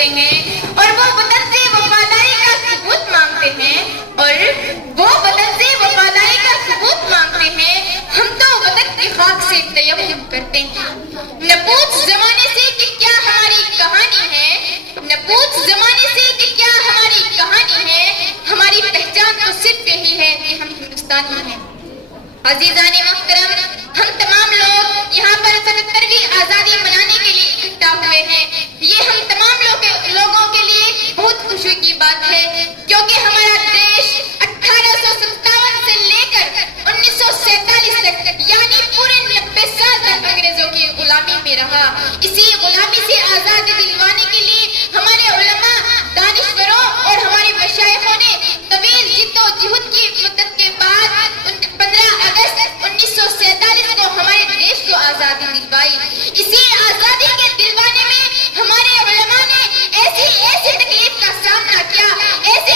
مانگتے ہیں اور وہ وطن سے وفاداری کا ثبوت مانگتے ہیں ہم تو وطن کی خاک سے تیمم کرتے ہیں۔ نہ پوچھ زمانے سے کہ کیا ہماری کہانی ہے، ہماری پہچان تو صرف یہی ہے کہ ہم ہندوستانی ہیں۔ عزیزان محترم، ہم تمام لوگ یہاں پر 77ویں آزادی منانے کے لیے اکٹھا ہوئے ہیں۔ یہ ہم تمام لوگوں کے لیے بہت خوشی کی بات ہے، کیونکہ ہمارا دیش 1857 سے لے کر 1947 تک یعنی پورے 90 سال تک انگریزوں کی غلامی میں رہا۔ اسی غلامی سے آزادی دلوانے کے لیے ہمارے علماء، دانشوروں اور ہمارے مشائخوں نے طویل جد و جہد کی مدت کے بعد 15 اگست 1947 کو ہمارے دیش کو آزادی دلوائی۔ اسی آزادی کے دلوانے میں ہمارے علماء نے ایسی تکلیف کا سامنا کیا، ایسے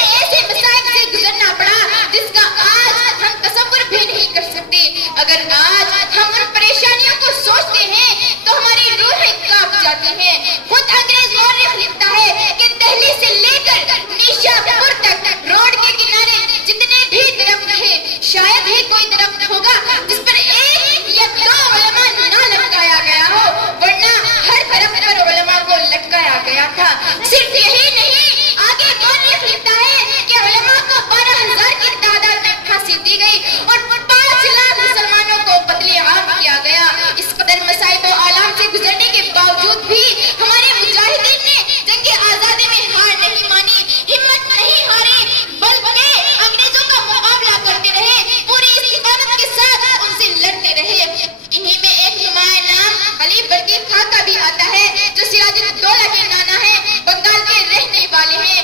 مسائل سے گزرنا پڑا جس کا آج ہم تصور بھی نہیں کر سکتے۔ اگر آج ہم ان پریشانیوں کو سوچتے ہیں تو ہماری روحیں کانپ جاتی ہیں۔ خود انگریز مورخ لکھتا ہے کہ دہلی سے لے کر نیشا پور تک روڈ کے کنارے جتنے بھی درخت ہیں، شاید ہی کوئی درخت ہوگا جس پر ایک یا دو علماء نہ لٹکایا گیا ہو، ورنہ ہر درخت پر علماء کو لٹکایا گیا تھا۔ صرف یہی نہیں، آگے مورخ لکھتا ہے کہ علماء کو 12,000 کی تعداد میں پھانسی دی گئی اور 5 لاکھ مسلمانوں کو قتل عام کیا گیا۔ اس قدر مصائب و آلام سے گزرنے کے باوجود بھی ہمارے مجاہدین نے جنگ آزادی میں ہار نہیں مانی، ہمت نہیں ہاری، بلکہ انگریزوں کا مقابلہ کرتے رہے، پوری استقامت کے ساتھ ان سے لڑتے رہے۔ انہی میں ایک نمایاں نام علی برقی خاں کا بھی آتا ہے جو سراج الدولہ کے نانا ہیں، بنگال کے رہنے والے ہیں۔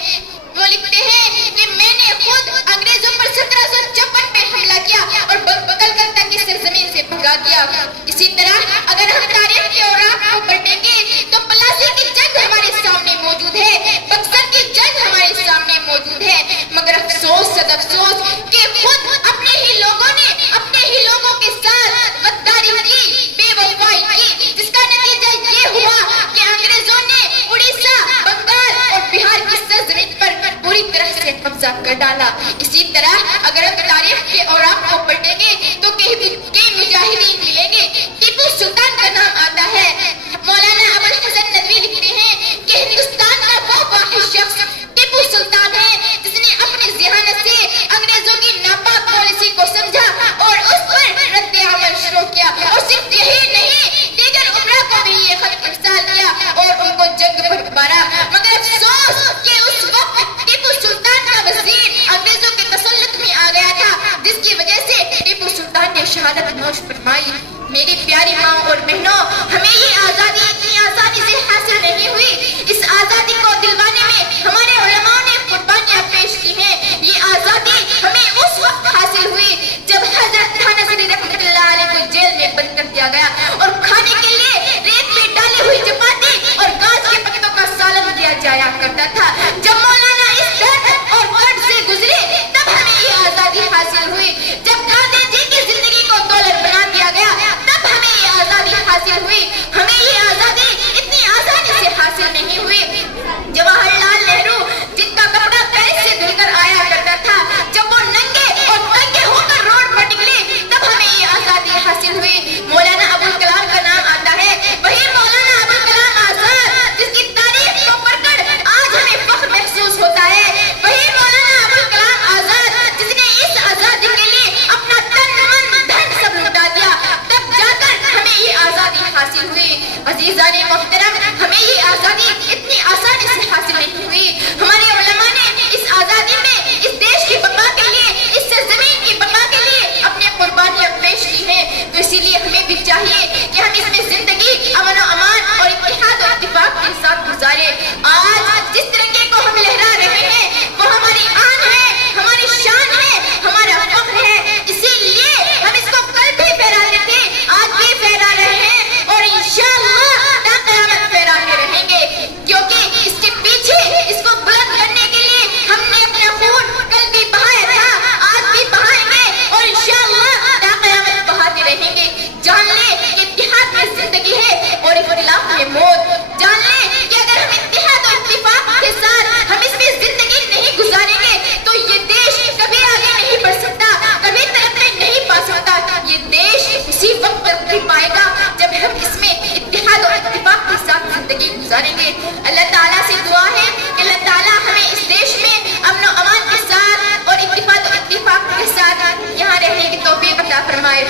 وہ لکھتے ہیں کہ میں نے خود انگریزوں پر 1756 میں حملہ کیا اور بغل کرتا کی سرزمین سے بھگا دیا۔ اسی طرح اگر ہم تاریخ کے اوراق کو پلٹیں گے تو پلاسی کی جنگ ہمارے سامنے موجود ہے، بکسر کی جنگ ہمارے سامنے موجود ہے، مگر افسوس صد افسوس کہ خود اپنے ہی لوگوں نے اپنے ہی لوگوں کے ساتھ غداری کی، بے وفائی کی، جس کا نتیجہ یہ ہوا کہ انگریزوں نے اڑیسہ، بنگال اور بہار کی سرزمین پر پوری طرح سے قبضہ کر ڈالا۔ اسی طرح اگر ہم تاریخ کے اوراق کو پلٹیں گے تو کئی مجاہدین ملیں گے۔ ٹیپو سلطان کا نام آتا ہے۔ مولانا ابوالحسن ندوی لکھتے ہیں کہ ہندوستان کا وہ واحد شخص ٹیپو سلطان ہے جس نے اپنی ذہانت سے انگریزوں کی ناپاک پالیسی کو سمجھا اور اس پر رد عمل شروع کیا، اور صرف یہی نہیں، دیگر امراء کو بھی یہ خط ارسال کیا اور ان کو جنگ پر ابھارا۔ مگر افسوس کہ اس وقت ٹیپو سلطان کا وزیر انگریزوں کے تسلط میں آ گیا تھا، جس کی وجہ سے ٹیپو سلطان نے شہادت نوش فرمائی۔ میری پیاری ماں اور بہنوں، ہمیں یہ آزادی اتنی آسانی سے حاصل نہیں ہوئی۔ اس آزادی کو دلوانے میں ہمارے علماء نے قربانیاں پیش کی ہیں۔ یہ آزادی ہمیں اس وقت حاصل ہوئی جب حضرت تھانہ سری رحمۃ اللہ علیہ کو جیل میں بند کر دیا گیا اور کھانے کے لیے ریت میں ڈالی ہوئی چپاتی اور گاج کے پتوں کا سالن دیا جایا کرتا تھا۔ جب مولانا اس درد اور درد سے گزرے تب ہمیں یہ آزادی حاصل ہوئی۔ جب گاندھی جی کی زندگی کو ڈالر بنا دیا گیا تب ہمیں یہ آزادی حاصل زندگی گزاریں گے. اللہ تعالیٰ سے دعا ہے کہ اللہ تعالیٰ ہمیں اس دیش میں امن و امان کے ساتھ اور اتفاق کے ساتھ یہاں رہنے کی توفیق عطا فرمائے.